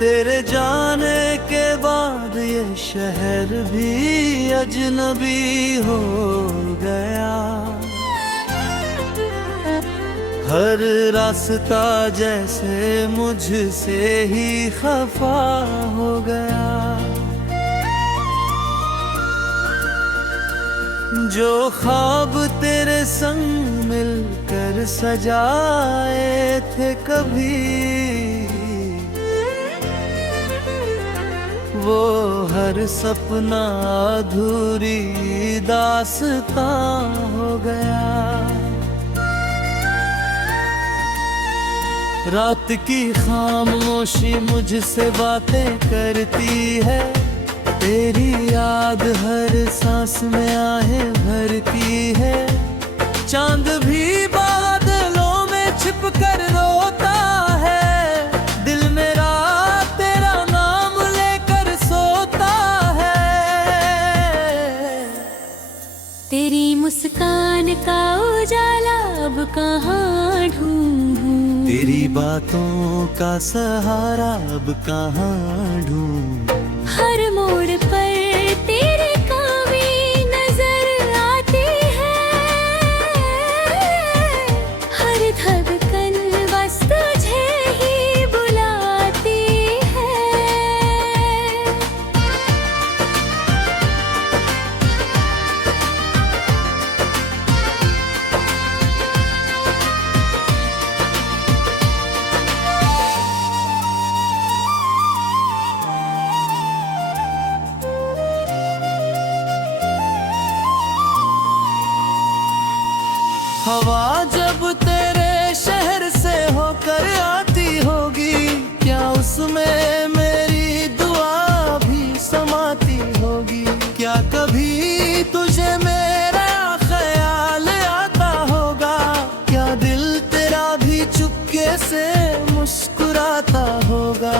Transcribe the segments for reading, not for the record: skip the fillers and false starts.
तेरे जाने के बाद ये शहर भी अजनबी हो गया। हर रास्ता जैसे मुझसे ही खफा हो गया। जो ख्वाब तेरे संग मिलकर सजाए थे कभी, वो हर सपना अधूरी दास्तां हो गया। रात की खामोशी मुझसे बातें करती है, तेरी याद हर सांस में आहें भरती है। चांद भी बादलों में छिप कर रोता है, दिल मेरा तेरा नाम लेकर सोता है। तेरी मुस्कान का उजाला अब कहाँ ढूंढूं, तेरी बातों का सहारा अब कहाँ ढूंढूं। हर मोड़ पर तेरी कमी नजर आती है, हर धड़कन बस तुझे ही बुलाती है। हवा जब तेरे शहर से होकर आती होगी, क्या उसमें मेरी दुआ भी समाती होगी। क्या कभी तुझे मेरा ख्याल आता होगा, क्या दिल तेरा भी चुपके से मुस्कुराता होगा।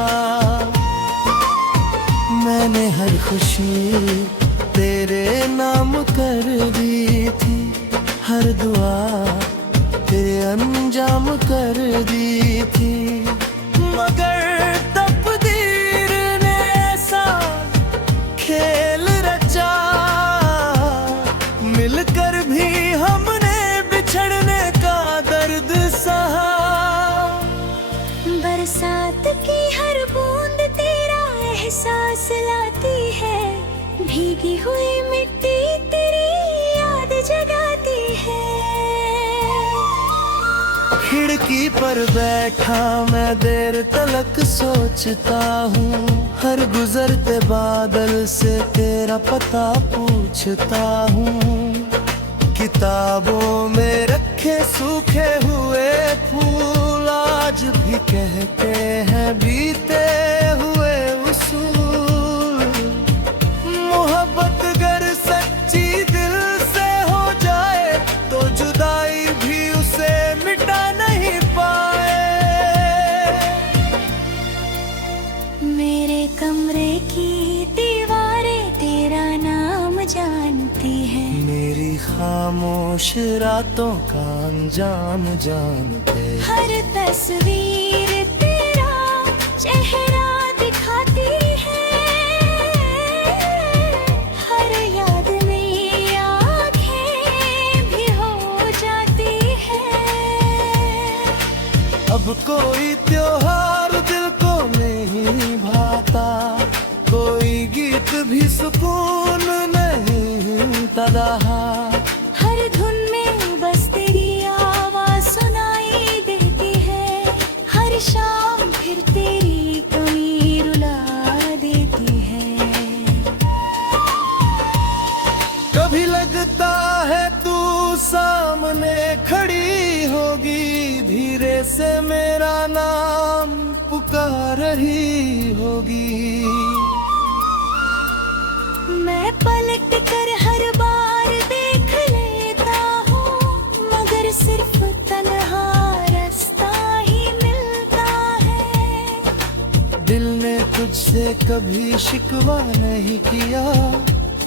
मैंने हर खुशी तेरे नाम कर दी थी, हर दुआ तेरे अंजाम कर दी थी। मगर तकदीर ने ऐसा खेल रचा, मिलकर भी हमने बिछड़ने का दर्द सहा। बरसात की हर बूंद तेरा एहसास लाती है, भीगी हुई मिट्टी तेरी याद जगाती है। खिड़की पर बैठा मैं देर तलक सोचता हूँ, हर गुजरते बादल से तेरा पता पूछता हूँ। किताबों में रखे सूखे हुए फूल आज भी कहते हैं बीते हुए उसूल। मोहब्बत गर सच्ची दिल से हो जाए तो जुदाई भी उसे मिटा नहीं पाए। मेरे कमरे की दीवारें तेरा नाम जानती है, मेरी खामोश रातों का अंजाम जानते। हर तस्वीर तेरा चेहरा दिखाती है, हर याद में आँखें भी हो जाती है। अब कोई त्योहार दिल को नहीं भाता, कोई गीत भी सुकून नहीं तराहा। हर धुन में बस तेरी आवाज सुनाई देती है, हर शाम फिर तेरी कमी रुला देती है। कभी लगता है तू सामने खड़ी होगी, धीरे से मेरा नाम पुकार रही होगी। मैं पलट कर हर बार देख लेता हूँ, मगर सिर्फ तन्हा रास्ता ही मिलता है। दिल ने तुझसे कभी शिकवा नहीं किया,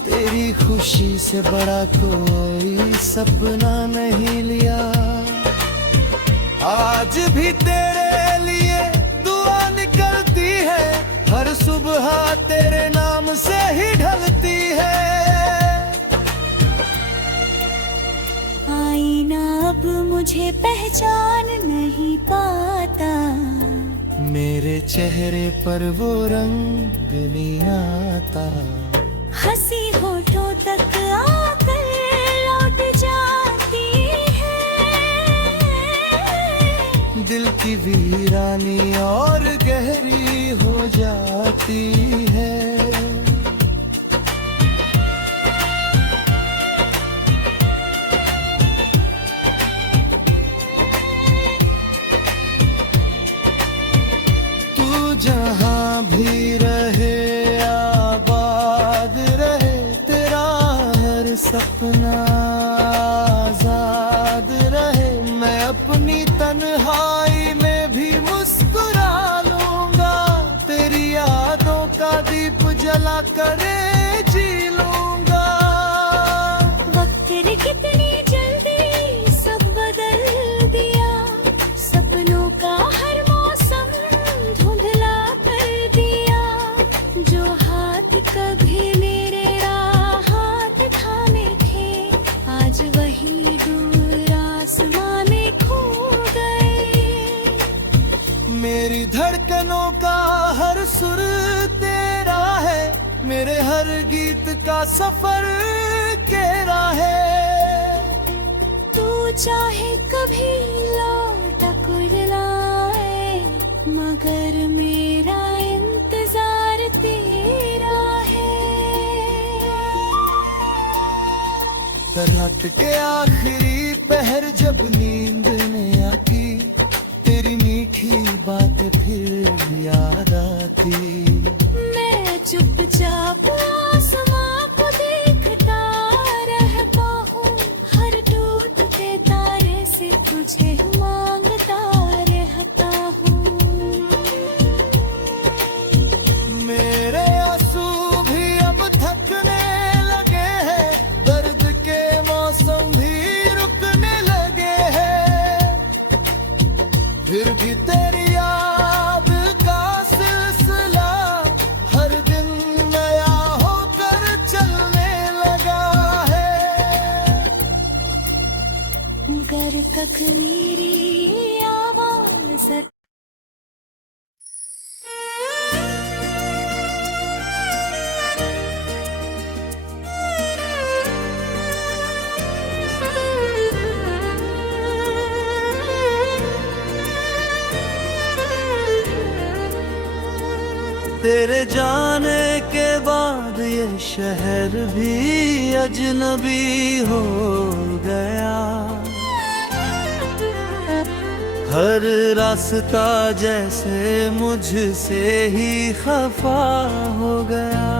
तेरी खुशी से बड़ा कोई सपना नहीं लिया। आज भी तेरे लिए दुआ निकलती है, सुबह तेरे नाम से ही ढलती है। आईना अब मुझे पहचान नहीं पाता, मेरे चेहरे पर वो रंग नहीं आता। हंसी होठों तक आकर लौट जाती है। दिल की वीरानी और गहरी हो जाती है। जहाँ भी रहे आबाद रहे, तेरा हर सपना आजाद रहे। मैं अपनी तन्हाई में भी मुस्कुरा लूंगा, तेरी यादों का दीप जला करे जी लूंगा। वक्त ने कितनी जल्दी सब बदल दिया, सपनों का हर मौसम धुंधला कर दिया। जो हाथ कभी मेरे हाथ थामे थे, आज वही दूर आसमां में खो गए। मेरी धड़कनों का हर सुर तेरा है, मेरे हर गीत का सफर तेरा है। तू चाहे कभी लौट कुड़लाए, मगर मेरा इंतजार तेरा है। रात के आखिरी पहर जब नींद ने आती, तेरी मीठी बातें फिर याद आती। मैं चुपचाप आसमां को देखता रहता हूँ, हर टूटते तारे से तुझे मांगता रहता हूँ। मेरे आंसू भी अब थकने लगे हैं, दर्द के मौसम भी रुकने लगे हैं। फिर भी तेरी याद का सिलसिला हर दिन नया होकर चलने लगा है। गर तक मेरी आवाज तेरे जाने के बाद ये शहर भी अजनबी हो गया। हर रास्ता जैसे मुझसे ही खफा हो गया।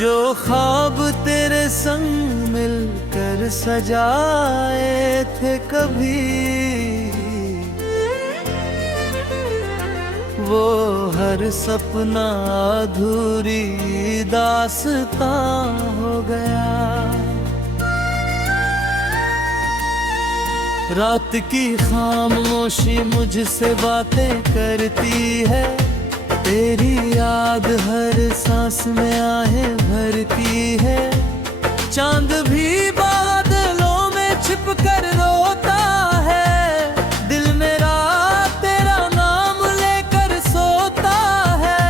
जो ख्वाब तेरे संग मिलकर सजाए थे कभी, वो हर सपना अधूरी दास्तां हो गया। रात की खामोशी मुझसे बातें करती है, तेरी याद हर सांस में आहें भरती है। चांद भी बादलों में छिप कर रोता है, दिल मेरा तेरा नाम लेकर सोता है।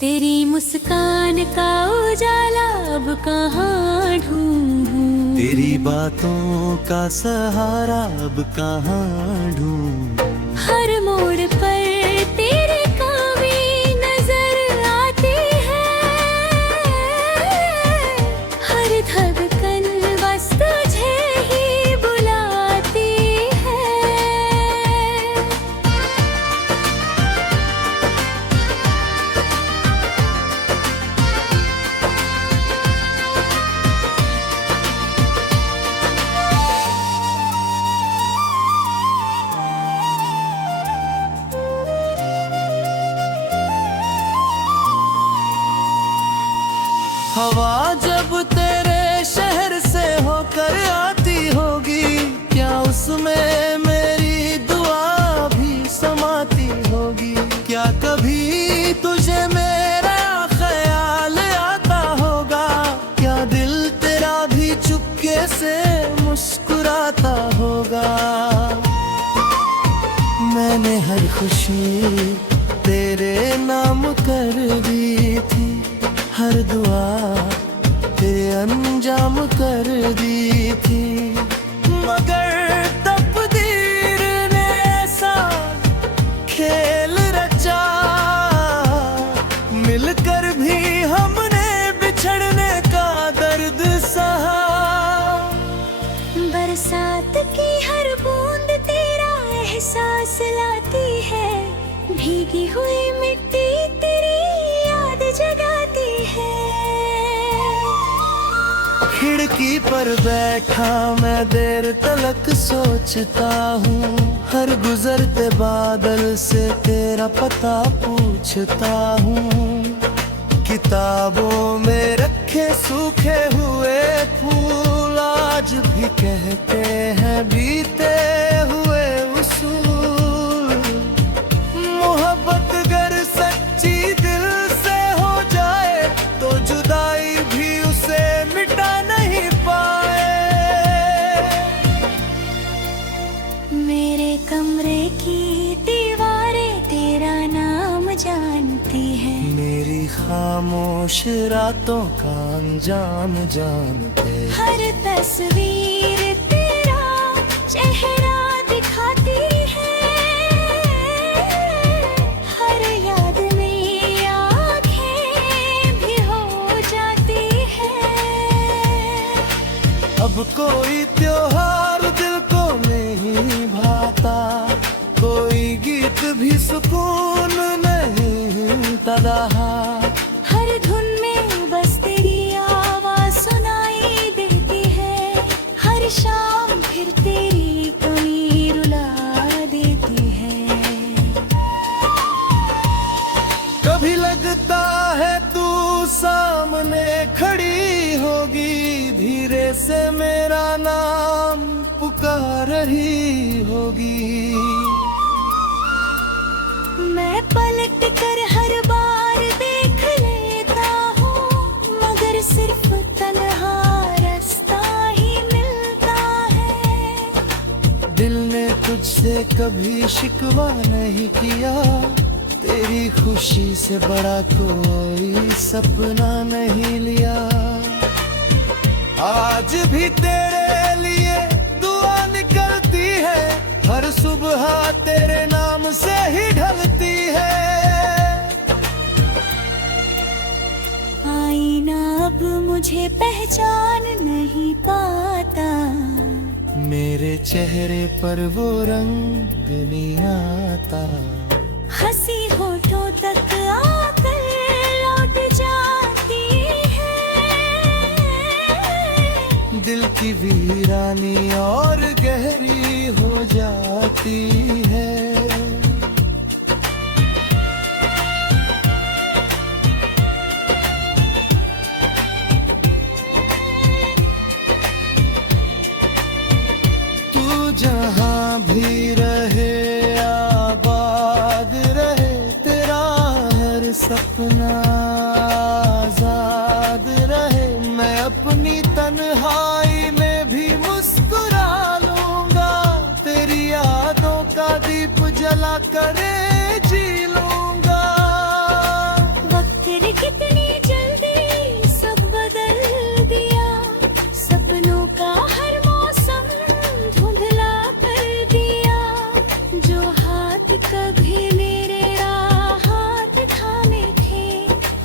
तेरी मुस्कान का उजाला अब कहाँ ढूंढूं, तेरी बातों का सहारा अब कहाँ ढूंढूं। हर मोड़ पर तेरी कमी नजर आती है, हर धड़कन बस तुझे ही बुलाती है। चुपके से मुस्कुराता होगा। मैंने हर खुशी तेरे नाम कर दी थी, हर दुआ तेरे अंजाम कर दी थी। मगर तकदीर ने ऐसा खेल रचा, मिलकर भी हमने बिछड़ने का दर्द सहा। बरसात की हर बूंद तेरा एहसास लाती है, भीगी हुई मिट्टी तेरी याद जगाती है। खिड़की पर बैठा मैं देर तलक सोचता हूँ, हर गुजरते बादल से तेरा पता पूछता हूँ। किताबों में रखे सूखे हुए फूल आज भी कहते हैं बीते हुए उसूल। मोहब्बत गर सच्ची दिल से हो जाए तो जुदाई भी उसे मिटा नहीं पाए। मेरे कमरे की दीवारें तेरा नाम जानती है, मेरी खामोश रातों का अंजाम जानते। हर तस्वीर तेरा चेहरा दिखाती है, हर याद में आँखें भी हो जाती है। अब कोई त्योहार दिल को नहीं भाता, कोई गीत भी सुकून नहीं तराहा। हर धुन में बस तेरी आवाज सुनाई देती है, हर शाम फिर तेरी कमी रुला देती है। कभी लगता है तू सामने खड़ी होगी, धीरे से मेरा नाम पुकार रही होगी। मैं पलट कर हर बार देख लेता हूँ, मगर सिर्फ तन्हा रास्ता ही मिलता है। दिल ने तुझसे कभी शिकवा नहीं किया, तेरी खुशी से बड़ा कोई सपना नहीं लिया। आज भी तेरे लिए दुआ निकलती है, हर सुबह तेरे नाम से ही ढलती है। आईना अब मुझे पहचान नहीं पाता, मेरे चेहरे पर वो रंग नहीं आता। हंसी होठों तक आकर लौट जाती है, दिल की वीरानी और गहरी हो जाती है। तू जहाँ भी रहे आबाद रहे, तेरा हर सपना आजाद रहे। मैं अपनी तन्हाई में भी मुस्कुरा लूंगा, तेरी यादों का दीप जला करे जी लूंगा। वक्त ने कितनी जल्दी सब बदल दिया, सपनों का हर मौसम धुंधला कर दिया। जो हाथ कभी मेरे हाथ थामे थे,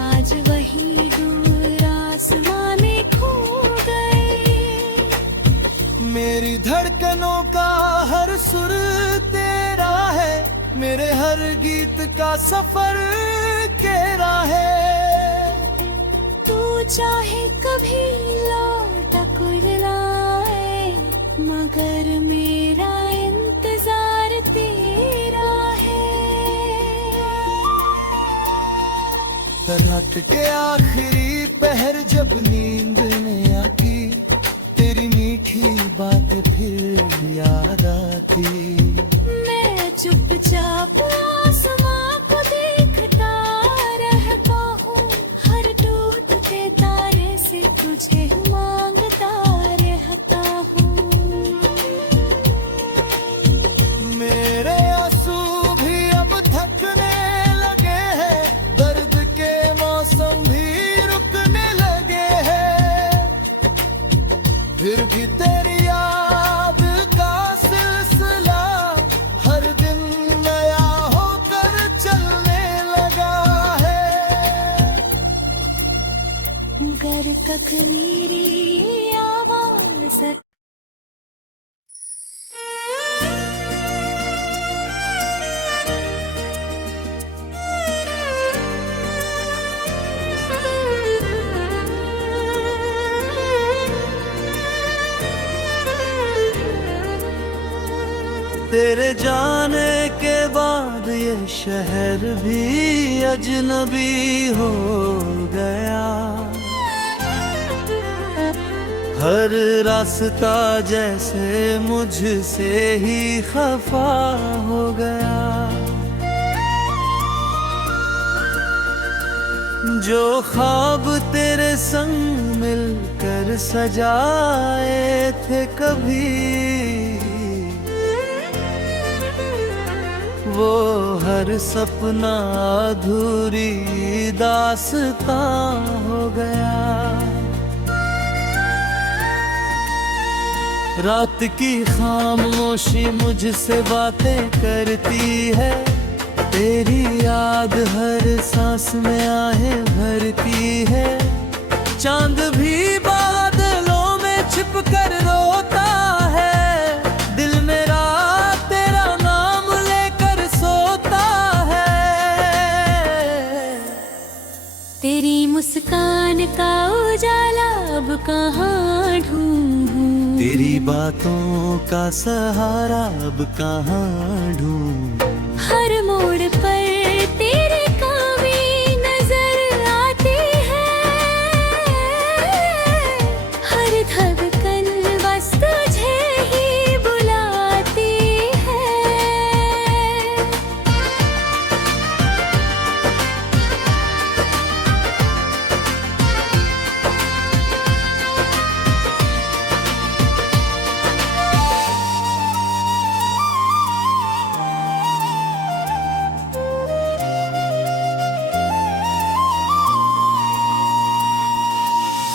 आज वही दूर आसमां में खो गए। मेरी धड़कनों का हर सुर तेरा है, मेरे हर गीत का सफर तेरा है। तू चाहे कभी लौट कर लाए, मगर मेरा इंतजार तेरा है। रात के आखिरी पहर जब नींद ने आती, तेरी मीठी बातें फिर याद आती। मैं चुपचाप आसमां को देखता रहता हूँ, हर टूटते तारे से तुझे मांगता रहता मीठी तेरी याद का सिलसिला हर दिन नया होकर चलने लगा है। गर कख मेरी आवाज तेरे जाने के बाद ये शहर भी अजनबी हो गया। हर रास्ता जैसे मुझसे ही खफा हो गया। जो ख्वाब तेरे संग मिलकर सजाए थे कभी, वो हर सपना अधूरी दास्तां हो गया। रात की खामोशी मुझसे बातें करती है, तेरी याद हर सांस में आहें भरती है। चांद भी बादलों में छिप कर रोता है, दिल मेरा तेरा नाम लेकर सोता है। तेरी मुस्कान का उजाला अब कहाँ ढूंढूं, तेरी बातों का सहारा अब कहाँ ढूंढूं। हर मोड़ पर तेरे कमी नजर आती है, हर धड़कन बस तुझे ही बुलाती है।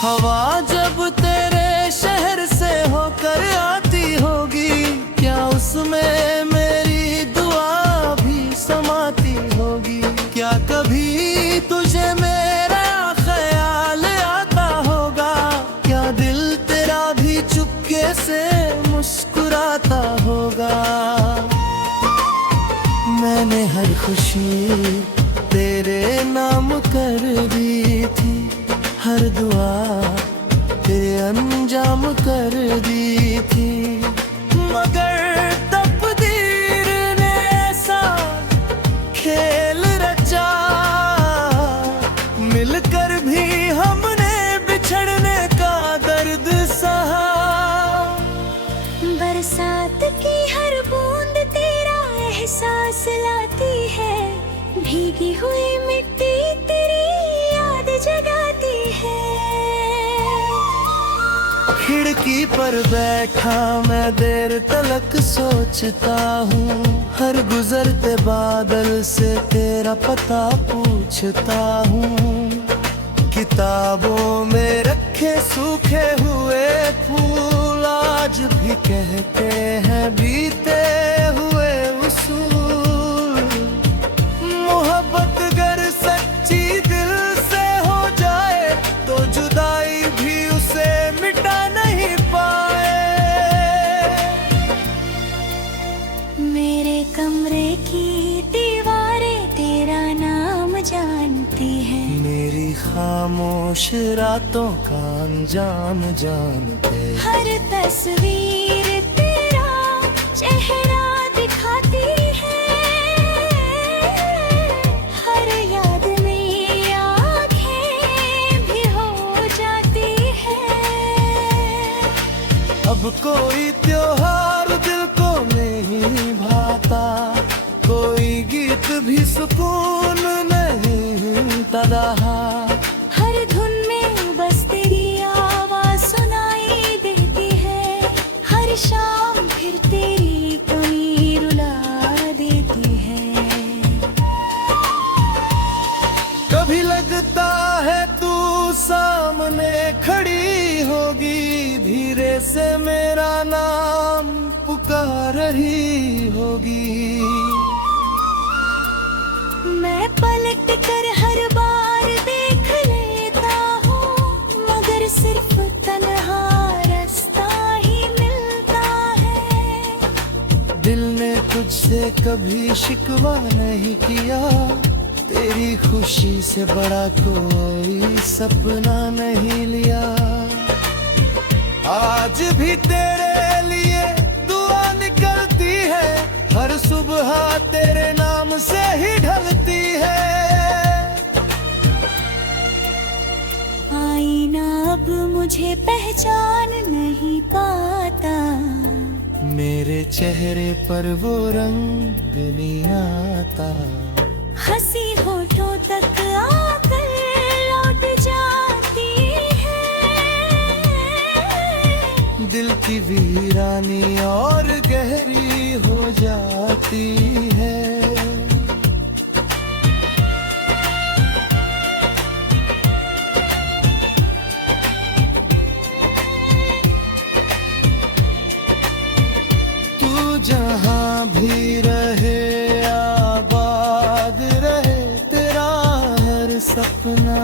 हवा जब तेरे शहर से होकर आती होगी, क्या उसमें मेरी दुआ भी समाती होगी। क्या कभी तुझे मेरा ख्याल आता होगा, क्या दिल तेरा भी चुपके से मुस्कुराता होगा। मैंने हर खुशी तेरे नाम कर दी थी, हर दुआ तेरे अंजाम कर दी थी। मगर तकदीर ने ऐसा खेल रचा, मिलकर भी हमने बिछड़ने का दर्द सहा। बरसात की हर बूंद तेरा एहसास लाती है, भीगी हुई मिट्टी तेरी याद जगाती है। खिड़की पर बैठा मैं देर तलक सोचता हूँ, हर गुजरते बादल से तेरा पता पूछता हूँ। किताबों में रखे सूखे हुए फूल आज भी कहते हैं बीते हुए उसूल। मोहब्बत गर सच्ची दिल से हो जाए तो जुदाई भी उसे मिटा नहीं पाए। मेरे कमरे की दीवारें तेरा नाम जानती है, मेरी खामोश रातों का अंजाम जानते। हर तस्वीर तेरा चेहरा दिखाती है, हर याद में आँखें भी हो जाती है। अब कोई त्योहार दिल को नहीं भाता, कोई गीत भी सुकून नहीं तराहा। हर धुन में बस तेरी आवाज सुनाई देती है, हर शाम फिर तेरी कमी रुला देती है। कभी लगता है तू सामने खड़ी होगी, धीरे से मेरा नाम पुकार रही होगी। मैं पलट कर हर बार देख लेता हूँ, मगर सिर्फ तन्हा रास्ता ही मिलता है। दिल ने तुझसे कभी शिकवा नहीं किया, तेरी खुशी से बड़ा कोई सपना नहीं लिया। आज भी तेरे लिए दुआ निकलती है, हर सुबह तेरे नाम से ही ढलती है। आईना अब मुझे पहचान नहीं पाता, मेरे चेहरे पर वो रंग नहीं आता। हंसी होठों तक आकर लौट जाती है। दिल की वीरानी और गहरी हो जाती है। तू जहाँ भी रहे आबाद रहे, तेरा हर सपना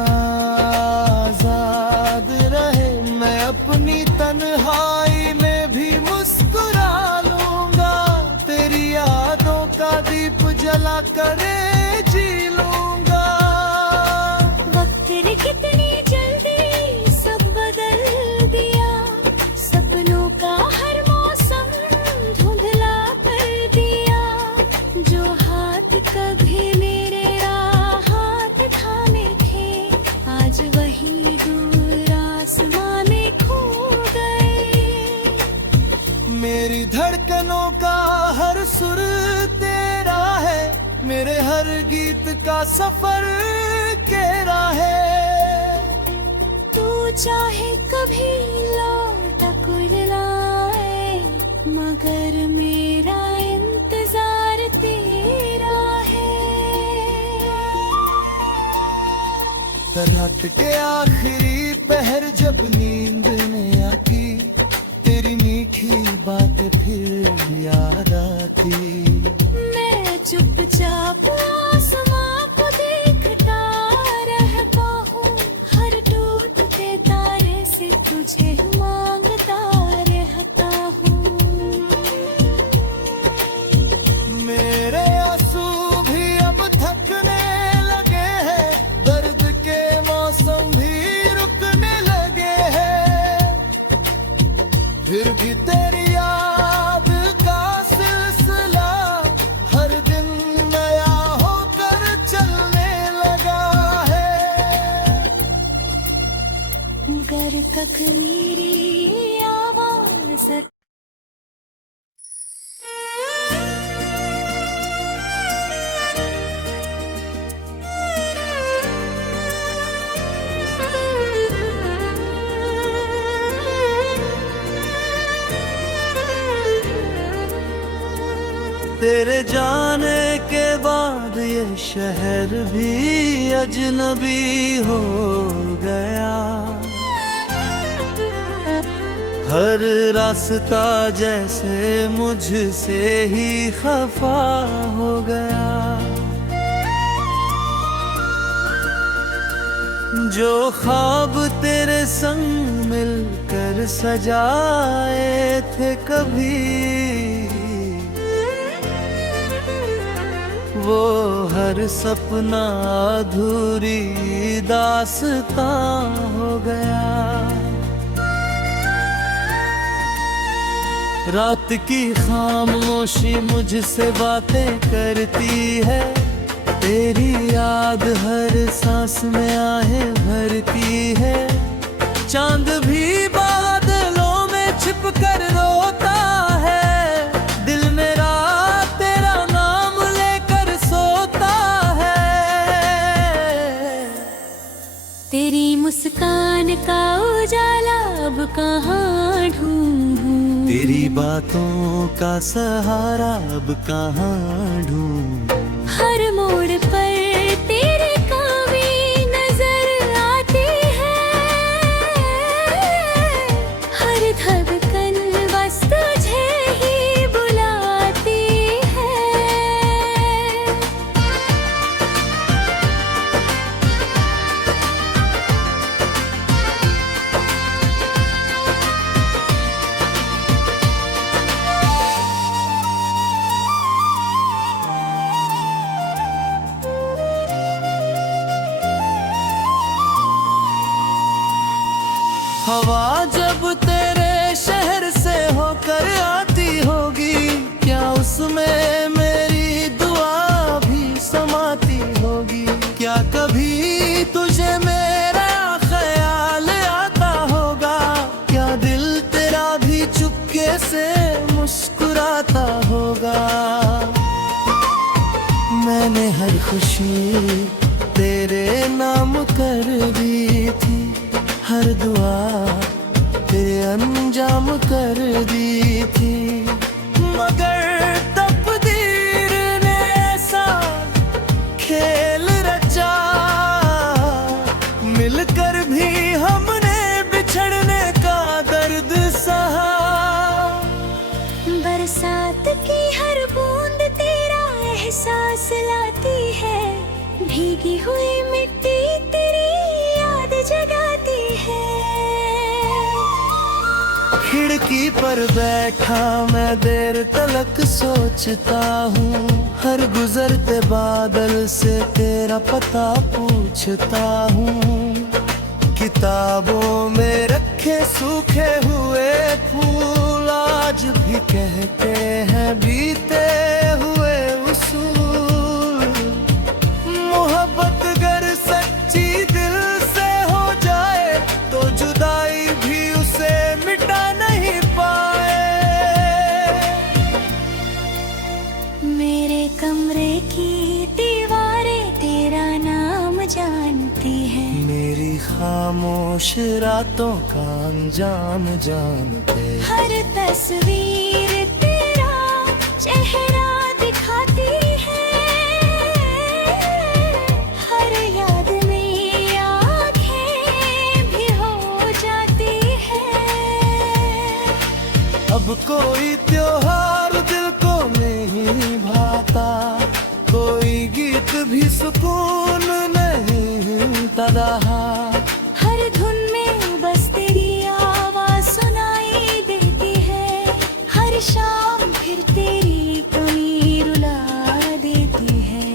आजाद रहे। मैं अपनी तन्हाई में भी मुस्कुरा लूंगा, तेरी यादों का दीप जला करे जी लूंगा। वक्त ने कितनी जल्दी सब बदल दिया, सपनों का हर मौसम धुंधला कर दिया। जो हाथ कभी मेरे हाथ थामे थे, आज वही दूर आसमां में खो गए। मेरी धड़कनों का हर सुर तेरा है, मेरे हर गीत का सफर तेरा है। तू चाहे कभी लौट कुलाए, मगर मेरा इंतजार तेरा है। रात के आखिरी पहर जब नींद ने आती, तेरी मीठी बातें फिर याद आती। मैं चुपचाप आसमां को देखता रहता हूँ, हर टूटते तारे से तुझे मांगता रहता हूँ। मेरे आंसू भी अब थकने लगे हैं, दर्द के मौसम भी रुकने लगे हैं। फिर भी तेरी याद का सिलसिला हर दिन नया होकर चलने लगा है। गर कख मेरी आवाज तेरे जाने के बाद ये शहर भी अजनबी हो गया। हर रास्ता जैसे मुझसे ही खफा हो गया। जो ख्वाब तेरे संग मिलकर सजाए थे कभी, वो हर सपना अधूरी दास्तां हो गया। रात की खामोशी मुझसे बातें करती है, तेरी याद हर सांस में आहें भरती है। चांद भी बादलों में छिप कर रोता है, दिल मेरा तेरा नाम लेकर सोता है। तेरी मुस्कान का उजाला अब कहाँ ढूंढूं, तेरी बातों का सहारा अब कहाँ ढूंढूं। हर मोड़ पर तेरे कमी नजर आती है, हर धड़कन चुपके से मुस्कुराता होगा। मैंने हर खुशी तेरे नाम कर दी थी, हर दुआ तेरे अंजाम कर दी थी। मगर तकदीर ने ऐसा खेल रचा, मिलकर भी हमने बिछड़ने का दर्द सहा। बरसात की हर बूंद तेरा एहसास लाती है, भीगी हुई मिट्टी तेरी याद जगाती है। खिड़की पर बैठा मैं देर तलक सोचता हूँ, हर गुजरते बादल से तेरा पता पूछता हूँ। किताबों में रखे सूखे हुए फूल आज भी कहते हैं बीते हुए उसूल। मोहब्बत अगर सच्ची दिल से हो जाए तो जुदाई भी उसे मिटा नहीं पाए। मेरे कमरे की दीवारें तेरा नाम जानती है, मेरी खामोश रातों का अनजान जानते। हर तस्वीर तेरा चेहरा दिखाती है, हर याद में आँखें भी हो जाती है। अब कोई त्योहार दिल को नहीं भाता, कोई गीत भी सुकून नहीं तराहा। हर धुन में बस तेरी आवाज सुनाई देती है, हर शाम फिर तेरी कमी रुला देती है।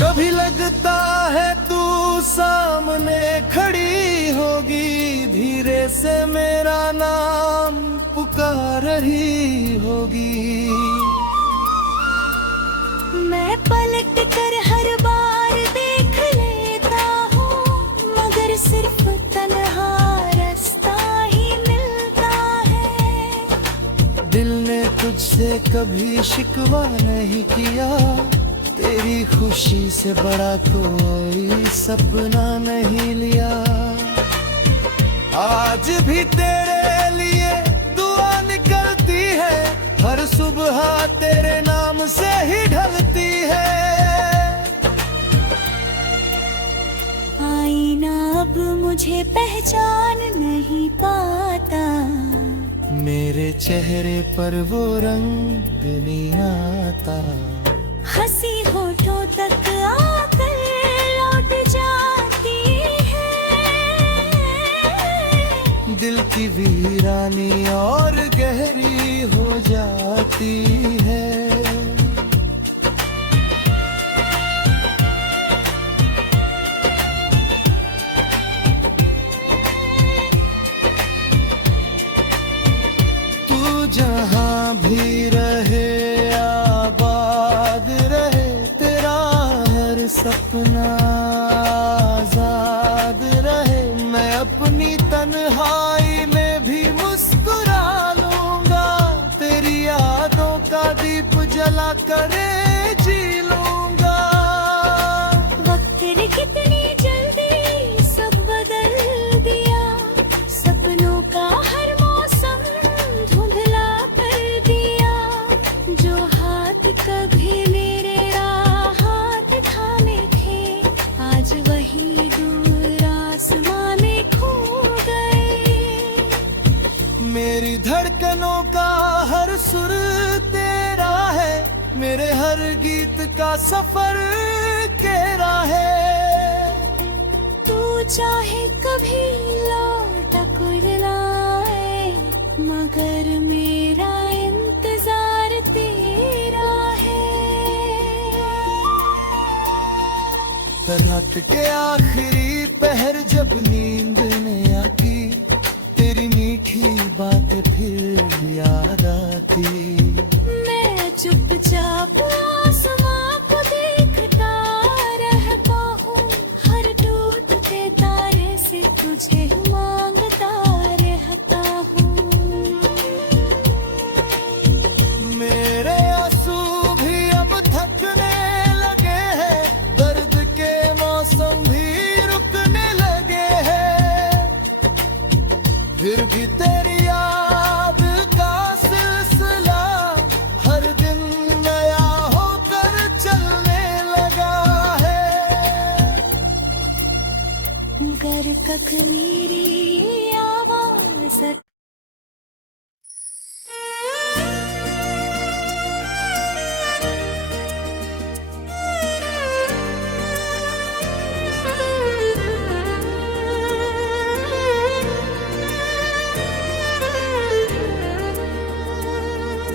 कभी लगता है तू सामने खड़ी होगी, धीरे से मेरा नाम पुकार रही होगी। मैं पलट कर हर बार देख लेता हूँ, मगर सिर्फ तन्हा रास्ता ही मिलता है। दिल ने तुझसे कभी शिकवा नहीं किया, तेरी खुशी से बड़ा कोई सपना नहीं लिया। आज भी तेरे लिए दुआ निकलती है, हर सुबह तेरे नाम से ही ढलती है। आईना अब मुझे पहचान नहीं पाता, मेरे चेहरे पर वो रंग नहीं आता। हंसी होठों तक आकर लौट जाती है, दिल की वीरानी और गहरी हो जाती है। तू जहाँ भी रहे आबाद रहे, तेरा हर सपना आजाद रहे। मैं अपनी तन्हाई में भी मुस्कुरा लूंगा, तेरी यादों का दीप जला करे जी लूंगा। वक्त ने कितनी जल्दी सब बदल दिया, सपनों का हर मौसम धुंधला कर दिया। जो हाथ कभी मेरे हाथ थामे थे, आज वही दूर आसमां में खो गए। मेरी धड़कनों का हर सुर तेरा है, मेरे हर गीत का सफर तेरा है। तू चाहे कभी लौट कर लाए, मगर मेरा इंतजार तेरा है। रात के आखिरी पहर जब नींद ने आती, तेरी मीठी बातें फिर याद आती। मैं चुपचाप आसमां को देखता रहता हूँ, हर टूटते तारे से तुझे मांगता फिर भी तेरी याद का सिलसिला हर दिन नया होकर चलने लगा है। गर कख मेरी आवाज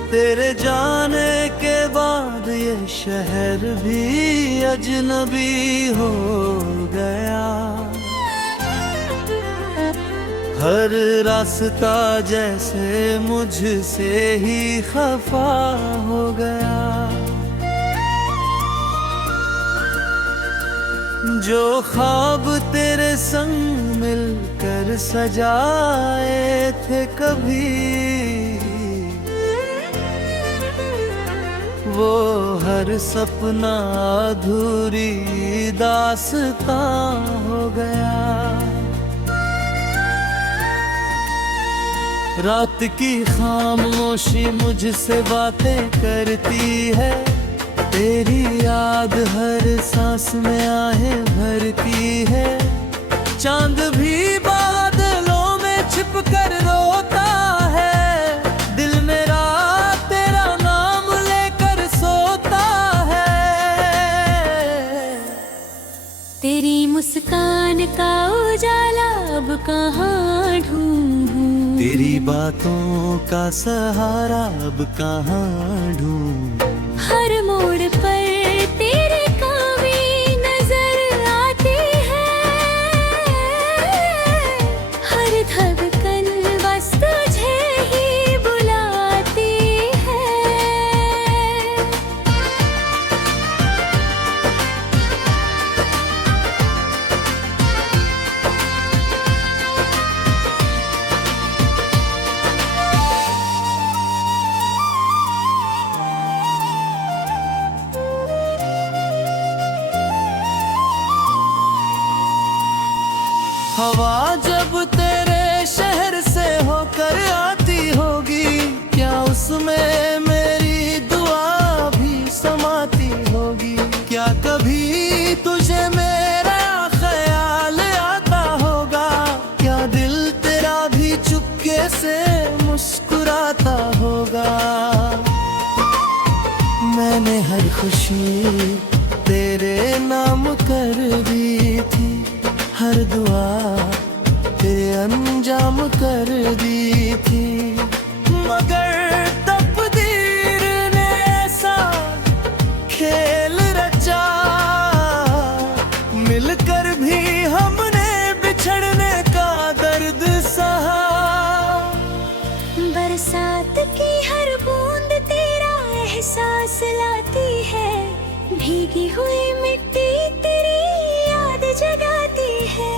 तेरे जाने के बाद ये शहर भी अजनबी हो गया। हर रास्ता जैसे मुझसे ही खफा हो गया। जो ख्वाब तेरे संग मिलकर सजाए थे कभी, वो हर सपना अधूरी दास्तां हो गया। रात की खामोशी मुझसे बातें करती है, तेरी याद हर सांस में आहें भरती है। चांद भी बादलों में छिप कर रोता है, दिल मेरा तेरा नाम लेकर सोता है। तेरी मुस्कान का उजाला अब कहाँ ढूंढूं, तेरी बातों का सहारा अब कहाँ ढूंढूं। हर मोड़ पर तेरे कमी नजर आती है, हर धड़कन बस तुझे ही बुलाती है। हवा जब तेरे शहर से होकर आती होगी, क्या उसमें मेरी दुआ भी समाती होगी। क्या कभी तुझे मेरा ख्याल आता होगा, क्या दिल तेरा भी चुपके से मुस्कुराता होगा। मैंने हर खुशी तेरे नाम कर दी थी, हर दुआ तेरे अंजाम कर दी थी। मगर तकदीर ने ऐसा खेल रचा, मिलकर भी हमने बिछड़ने का दर्द सहा। बरसात की हर बूंद तेरा एहसास लाती है, भीगी हुई मिट्टी तेरी याद जगाती है।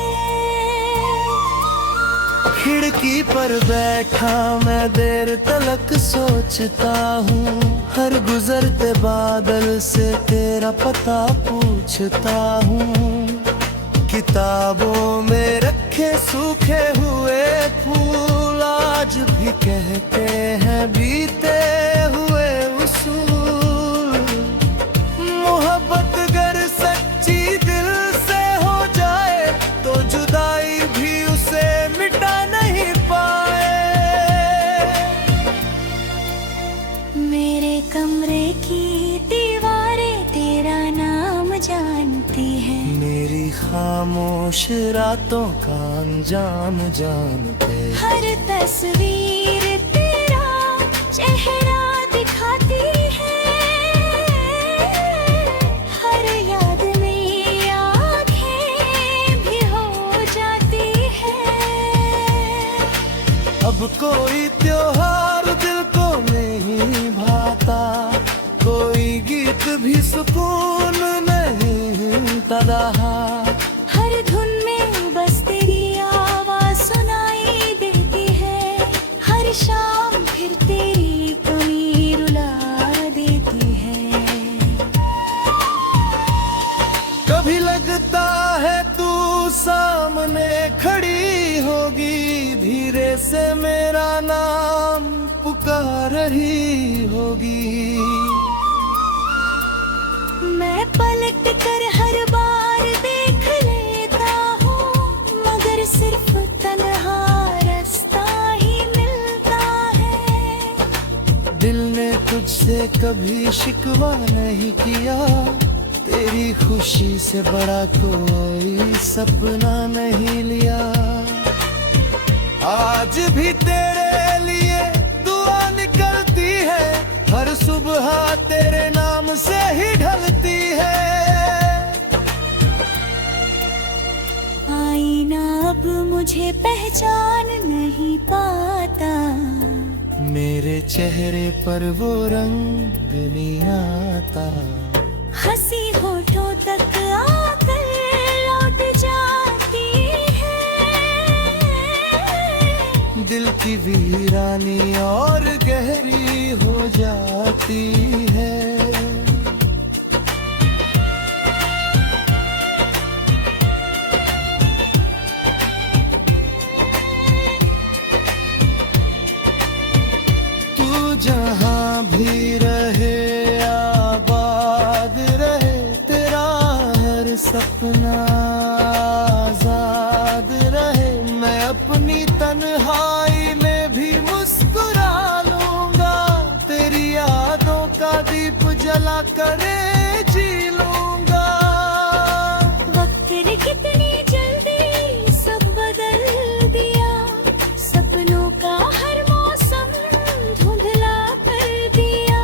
खिड़की पर बैठा मैं देर तलक सोचता हूँ, हर गुजरते बादल से तेरा पता पूछता हूँ। किताबों में रखे सूखे हुए फूल आज भी कहते हैं बीते हुए उसूल। मोहब्बत गर सच्ची दिल से हो जाए तो जुदाई भी उसे मिटा नहीं पाए। मेरे कमरे की दीवारें तेरा नाम जानती है, मेरी खामोश रातों का अंजाम जानते। हर तस्वीर तेरा चेहरा दिखाती है, हर याद में आँखें भी हो जाती है। अब कोई त्योहार दिल को नहीं भाता, कोई गीत भी सुकून नहीं तराहा। हर धुन में बस तेरी आवाज सुनाई देती है, हर शाम फिर तेरी कमी रुला देती है। कभी लगता है तू सामने खड़ी होगी, धीरे से मेरा नाम पुकार रही होगी। मैं पलट कर हर बार देख लेता हूँ, मगर सिर्फ तन्हा रास्ता ही मिलता है। दिल ने तुझसे कभी शिकवा नहीं किया, तेरी खुशी से बड़ा कोई सपना नहीं लिया। आज भी तेरे लिए दुआ निकलती है, हर सुबह तेरे नाम से ही ढलती है। आईना अब मुझे पहचान नहीं पाता, मेरे चेहरे पर वो रंग नहीं आता। हंसी होठों तक आकर लौट जाती है। दिल की वीरानी और गहरी हो जाती है। तू जहाँ भी रहे आबाद रहे, तेरा हर सपना आजाद रहे। मैं अपनी तन्हाई में भी मुस्कुरा लूंगा, तेरी यादों का दीप जला करे जी लूंगा। वक्त ने कितनी जल्दी सब बदल दिया, सपनों का हर मौसम धुंधला कर दिया।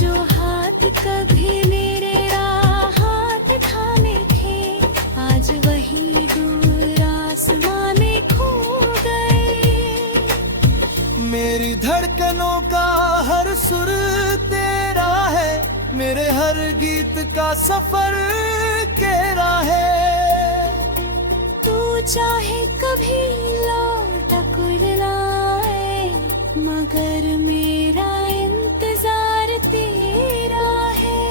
जो हाथ कभी मेरे हाथ थामे थे, आज वही दूर आसमां में खो गए। मेरी धड़कनों का हर सुर तेरा है, मेरे हर गीत का सफर तेरा है। तू चाहे कभी लौट कुरलाए, मगर मेरा इंतजार तेरा है।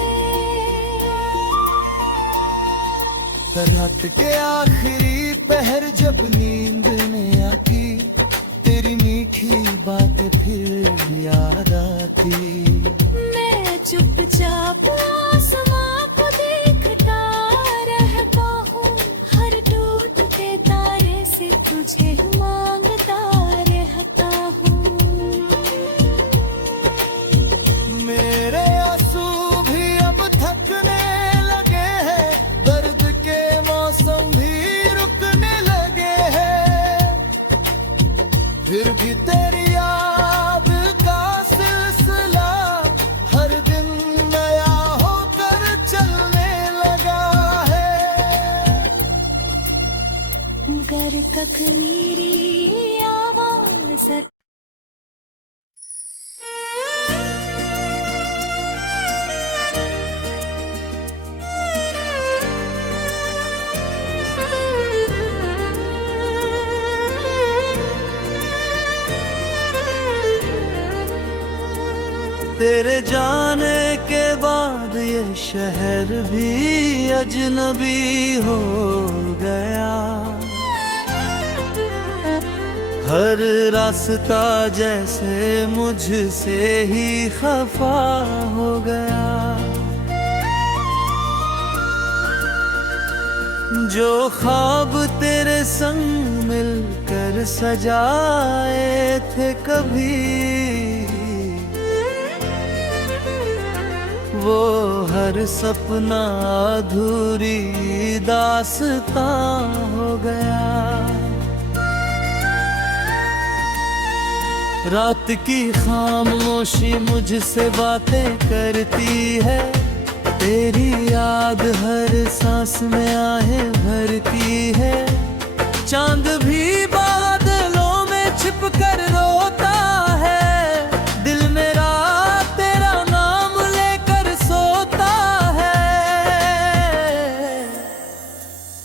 रात के आखिरी पहर जब नींद ने आती, तेरी मीठी बातें फिर याद आती। मैं चुपचाप आसमां को देखता रहता हूँ, हर टूटते तारे से तुझे मांगता रहता हूँ। मेरे आंसू भी अब थकने लगे हैं, दर्द के मौसम भी रुकने लगे हैं। फिर भी तेरी याद का सिलसिला हर दिन नया होकर चलने लगा है। गर कख मेरी आवाज तेरे जाने के बाद ये शहर भी अजनबी हो गया। हर रास्ता जैसे मुझसे ही खफा हो गया। जो ख्वाब तेरे संग मिलकर सजाए थे कभी, वो हर सपना अधूरी दास्तां हो गया। रात की खामोशी मुझसे बातें करती है, तेरी याद हर सांस में आहें भरती है। चांद भी बादलों में छिप कर रोता है, दिल मेरा तेरा नाम लेकर सोता है।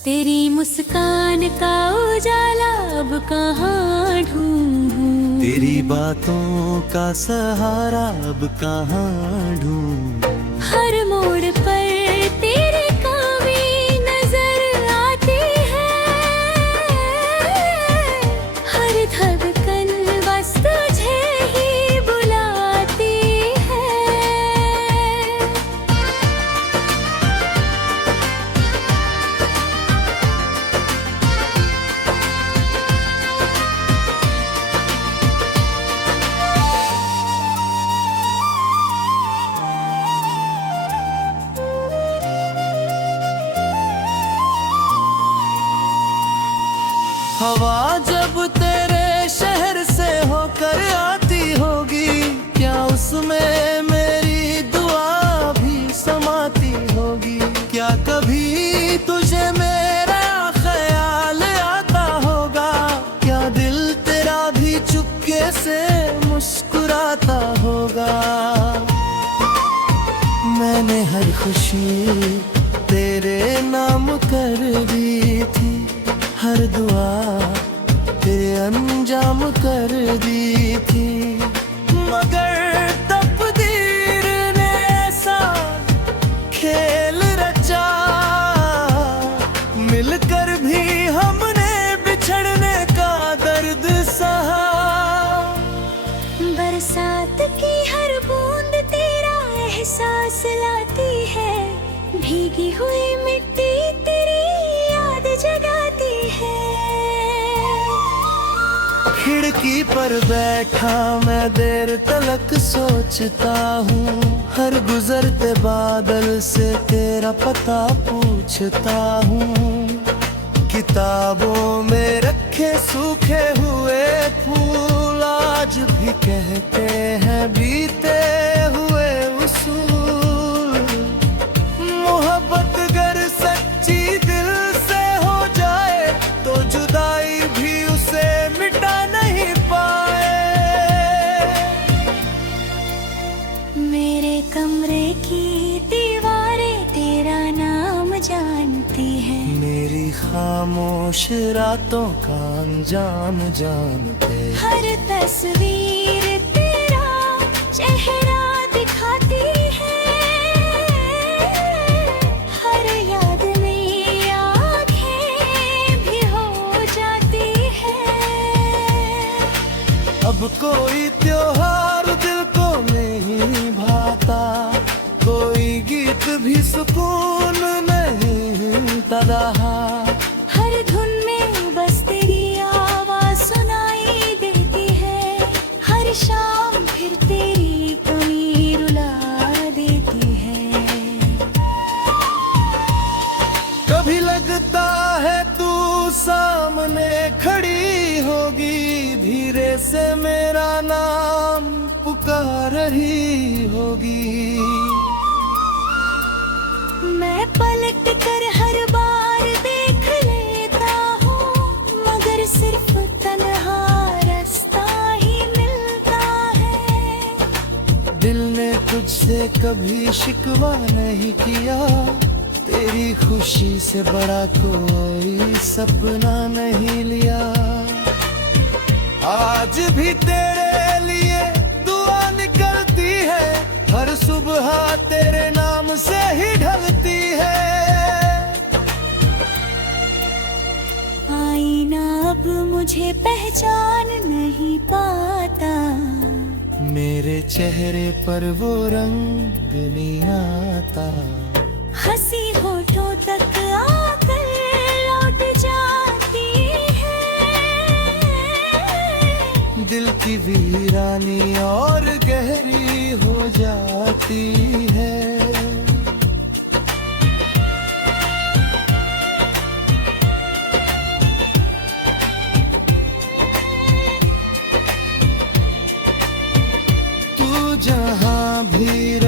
तेरी मुस्कान का उजाला अब कहाँ ढूंढूं, तेरी बातों का सहारा अब कहाँ ढूंढूं। हर मोड़ पर तेरी कमी नजर आती है, हर धड़कन धीरे से मुस्कुराता होगा। मैंने हर खुशी तेरे नाम कर दी थी, हर दुआ तेरे अंजाम कर दी थी। मगर तकदीर ने ऐसा खेल रचा, मिलकर भी हमने बिछड़ने का दर्द सहा। बरसात की हर बूंद तेरा एहसास लाती है, भीगी हुई मिट्टी तेरी याद जगाती है। खिड़की पर बैठा मैं देर तलक सोचता हूँ, हर गुजरते बादल से तेरा पता पूछता हूँ। किताबों में रखे सूखे हुए फूल आज भी कहते हैं बीते हुए उसूल। मोहब्बत अगर सच्ची दिल से हो जाए तो जुदाई भी उसे मिटा नहीं पाए। मेरे कमरे की दीवारें तेरा नाम जानती है, मेरी खामोश रातों का अंजाम जानते। हर तस्वीर तेरा चेहरा दिखाती है, हर याद में आँखें भी हो जाती है। अब कोई त्योहार दिल को नहीं भाता, कोई गीत भी सुकून नहीं रहा। हर धुन में बस तेरी आवाज सुनाई देती है, हर शाम फिर तेरी कमी रुला देती है। कभी लगता है तू सामने खड़ी होगी, धीरे से मेरा नाम पुकार रही होगी। मैं पलट कर हर बार देख लेता हूँ, मगर सिर्फ तन्हा रास्ता ही मिलता है। दिल ने तुझसे कभी शिकवा नहीं किया, तेरी खुशी से बड़ा कोई सपना नहीं लिया। आज भी तेरे लिए दुआ निकलती है, हर सुबह तेरे नाम से ही ढलती है। आईना अब मुझे पहचान नहीं पाता, मेरे चेहरे पर वो रंग नहीं आता। हंसी होठों तक आकर लौट जाती है, दिल की वीरानी और गहरी हो जाती है। तू जहाँ भी